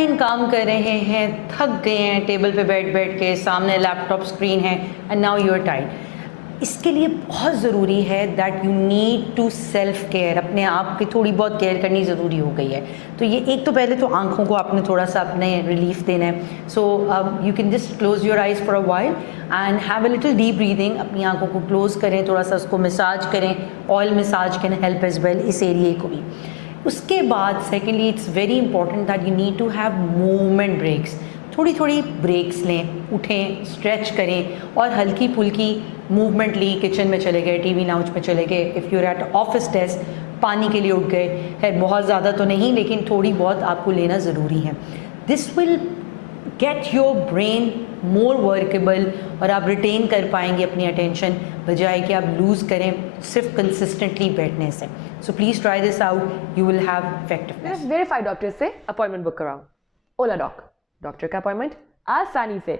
Online काम कर रहे हैं, थक गए हैं टेबल पे बैठ बैठ के, सामने लैपटॉप स्क्रीन है and now you are tired, इसके लिए बहुत ज़रूरी है that you need to self care, अपने आप की थोड़ी बहुत केयर करनी ज़रूरी हो गई है। तो ये एक तो पहले तो आंखों को आपने थोड़ा सा अपने रिलीफ देना है। So you can just close your eyes for a while and have a little deep breathing. अपनी आंखों को क्लोज करें, थोड़ा सा उसको मसाज करें, oil massage can help as well इस एरिए को भी। उसके बाद secondly it's very important that you need to have movement breaks. थोड़ी थोड़ी ब्रेक्स लें, उठें, स्ट्रेच करें और हल्की फुल्की मूवमेंट ली। किचन में चले गए, टीवी लाउंज में चले गए, if you're at office desk पानी के लिए उठ गए, है बहुत ज़्यादा तो नहीं लेकिन थोड़ी बहुत आपको लेना ज़रूरी है। This will get your brain more workable और आप रिटेन कर पाएंगे अपनी अटेंशन, बजाय कि आप लूज़ करें सिर्फ कंसिस्टेंटली बैठने से। So please try this out, you will have effectiveness. Verified doctor से अपॉइंटमेंट बुक कराओ। ओलाडॉक, डॉक्टर का अपॉइंटमेंट आसानी से।